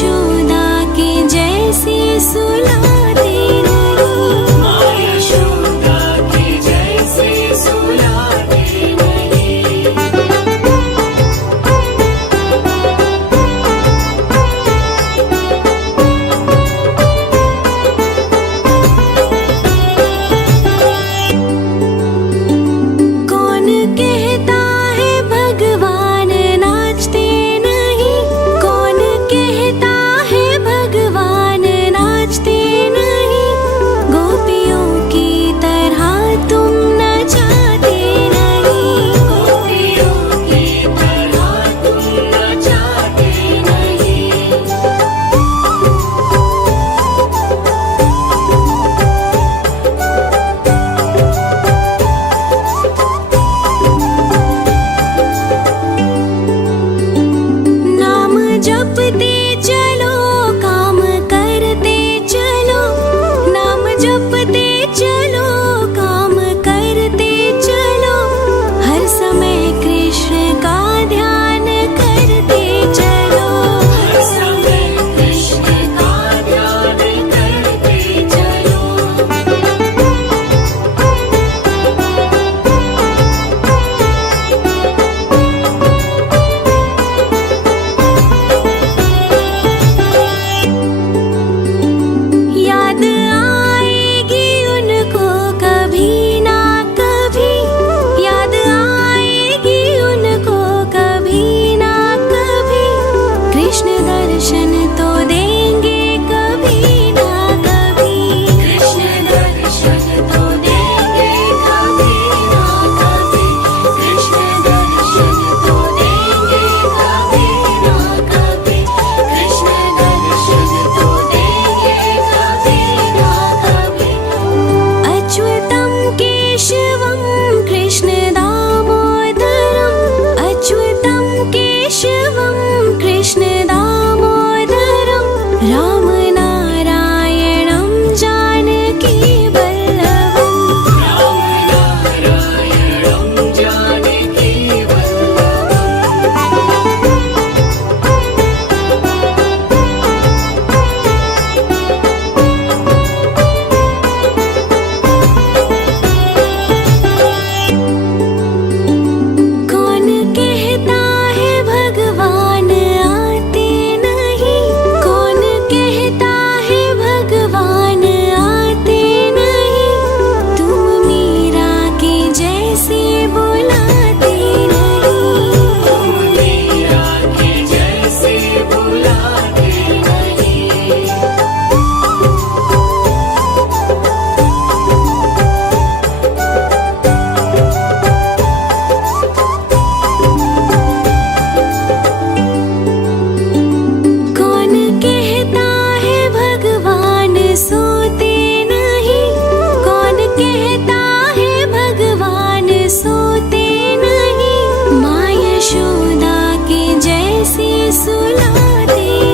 यशोदा के जैसे सुलाते नहीं। माँ यशोदा के जैसे सुलाते नहीं। कौन कहता है भगवान नाचते नहीं। कौन कहता है भगवान नाचते नहीं। गोपियों की तरह तुम नचाते नहीं। गोपियों की तरह तुम नचाते नहीं। नाम जपते चलो काम करते चलो। नाम जपते चलो काम करते चलो। हर समय कृष्ण का ध्यान करते चलो। हर समय कृष्ण का ध्यान करते चलो। याद आएगी उनको कभी ना कभी। याद आएगी उनको कभी ना कभी। कृष्ण दर्शन तो देंगे कभी ना कभी। कृष्ण दर्शन तो देंगे कभी ना कभी। कृष्ण दर्शन तो देंगे कभी ना कभी। कृष्ण दर्शन तो देंगे कभी ना कभी। अच्युतं केशवं कृष्ण दामोदरम्। अच्युतं केशवं कृष्ण दामोदरम्। राम नारायणं जानकी वल्लभम्। राम नारायणं जानकी वल्लभम्। कौन कहता है भगवान आते नहीं। कौन कहता है भगवान आते नहीं। तुम मीरा के जैसे बुलाते नहीं। तुम मीरा के जैसे बुलाते नहीं। कौन कहता है भगवान सोते नहीं। कौन कहता है भगवान सोते नहीं। माँ यशोदा के जैसे सुलाते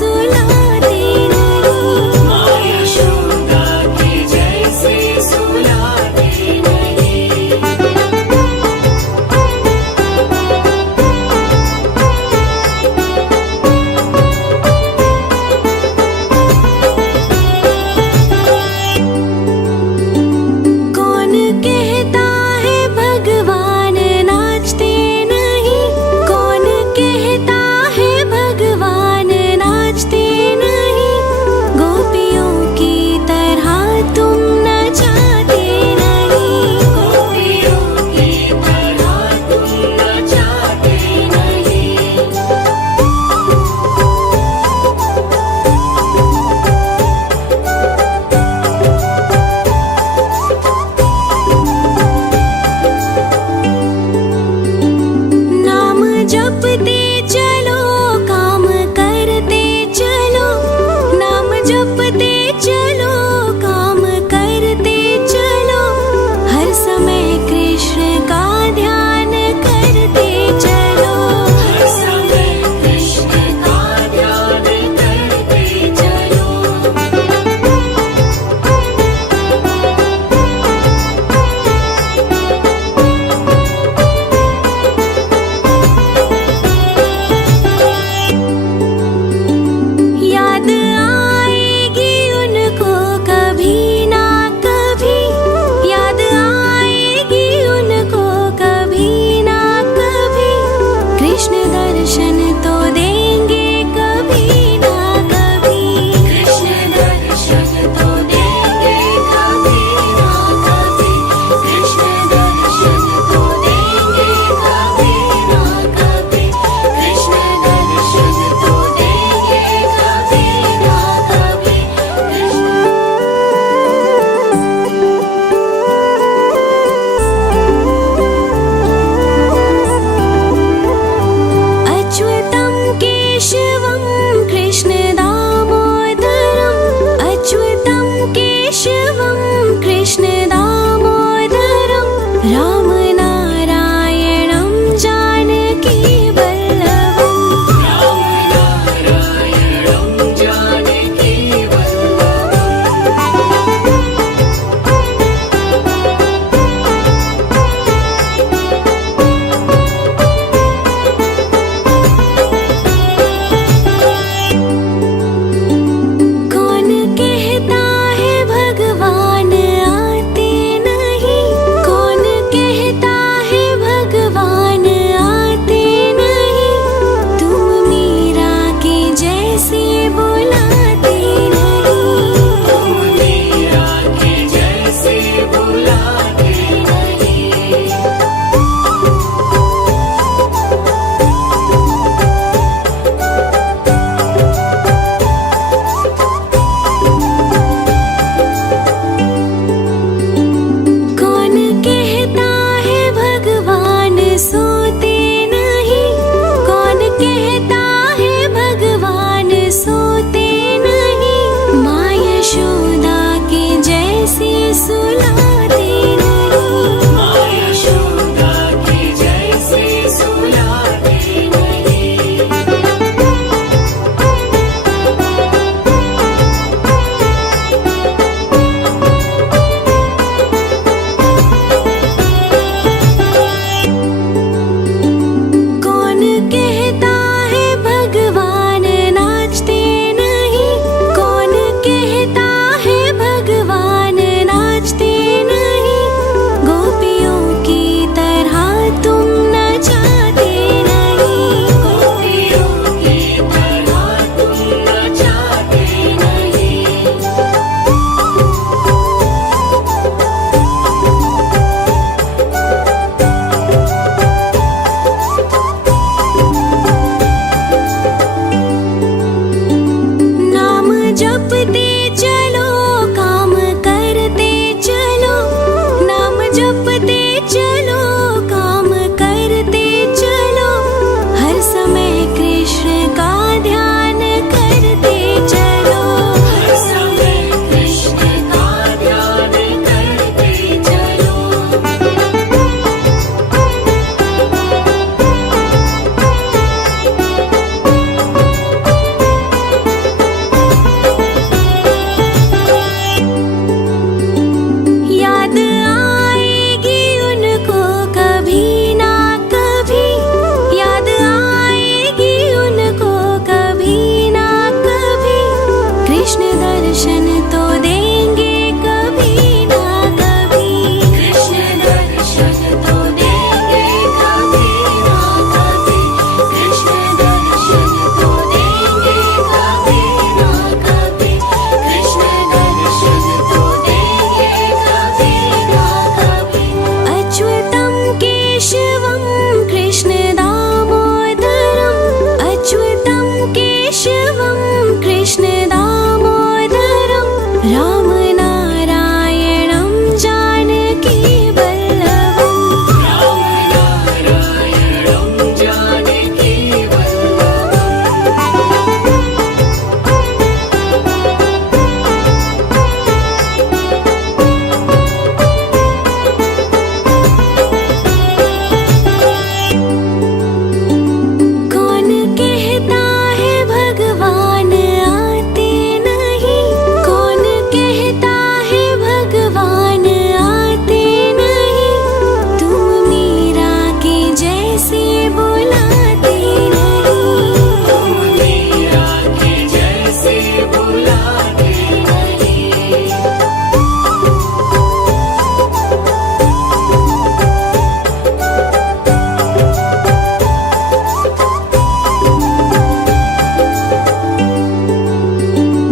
सुलाते नहीं। माँ यशोदा के जैसे सुलाते नहीं। कौन कहता है भगवान नाचते नहीं। कौन कहता है भगवान नाचते नहीं। गोपियों की तरह तुम नचाते नहीं। गोपियों की तरह तुम नचाते नहीं। नाम जपते चलो काम करते चलो। नाम जपते चलो काम करते चलो। हर समय कृष्ण का ध्यान करते चलो। हर समय कृष्ण का ध्यान करते चलो। याद आएगी उनको कभी ना कभी। याद आएगी उनको कभी ना कभी। कृष्ण दर्शन तो देंगे कभी ना कभी। कृष्ण दर्शन तो देंगे कभी ना कभी। कृष्ण दर्शन तो देंगे कभी ना कभी। कृष्ण दर्शन तो देंगे कभी ना कभी। अच्युतं केशवं कृष्ण